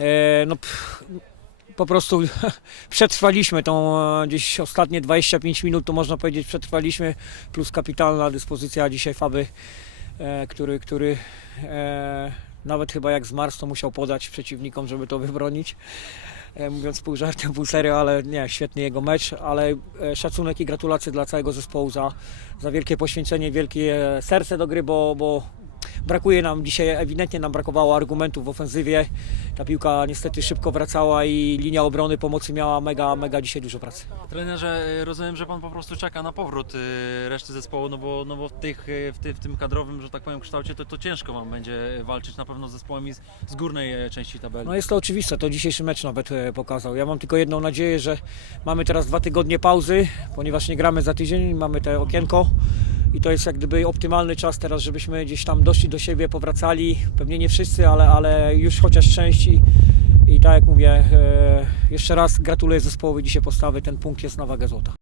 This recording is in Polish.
E, no, pff, po prostu przetrwaliśmy tą e, gdzieś ostatnie 25 minut, to można powiedzieć przetrwaliśmy, plus kapitalna dyspozycja dzisiaj Faby, e, który, który nawet chyba jak zmarł, to musiał podać przeciwnikom, żeby to wybronić. Mówiąc pół żartem, pół serio, ale nie, świetny jego mecz, ale szacunek i gratulacje dla całego zespołu za, za wielkie poświęcenie, wielkie serce do gry, bo, bo brakuje nam dzisiaj, ewidentnie nam brakowało argumentów w ofensywie. Ta piłka niestety szybko wracała i linia obrony pomocy miała mega, mega dzisiaj dużo pracy. Trenerze, y, rozumiem, że pan po prostu czeka na powrót y, reszty zespołu, no bo, no bo w, tych, y, w, ty, w tym kadrowym, że tak powiem, kształcie to, to ciężko wam będzie walczyć na pewno z zespołami z, z górnej części tabeli. No jest to oczywiste, to dzisiejszy mecz nawet e, pokazał. Ja mam tylko jedną nadzieję, że mamy teraz dwa tygodnie pauzy, ponieważ nie gramy za tydzień, mamy te okienko i to jest jak gdyby optymalny czas teraz, żebyśmy gdzieś tam doszli do siebie, powracali. Pewnie nie wszyscy, ale, ale już chociaż część i, i tak jak mówię, e, jeszcze raz gratuluję zespołowi dzisiaj postawy, ten punkt jest na wagę złota.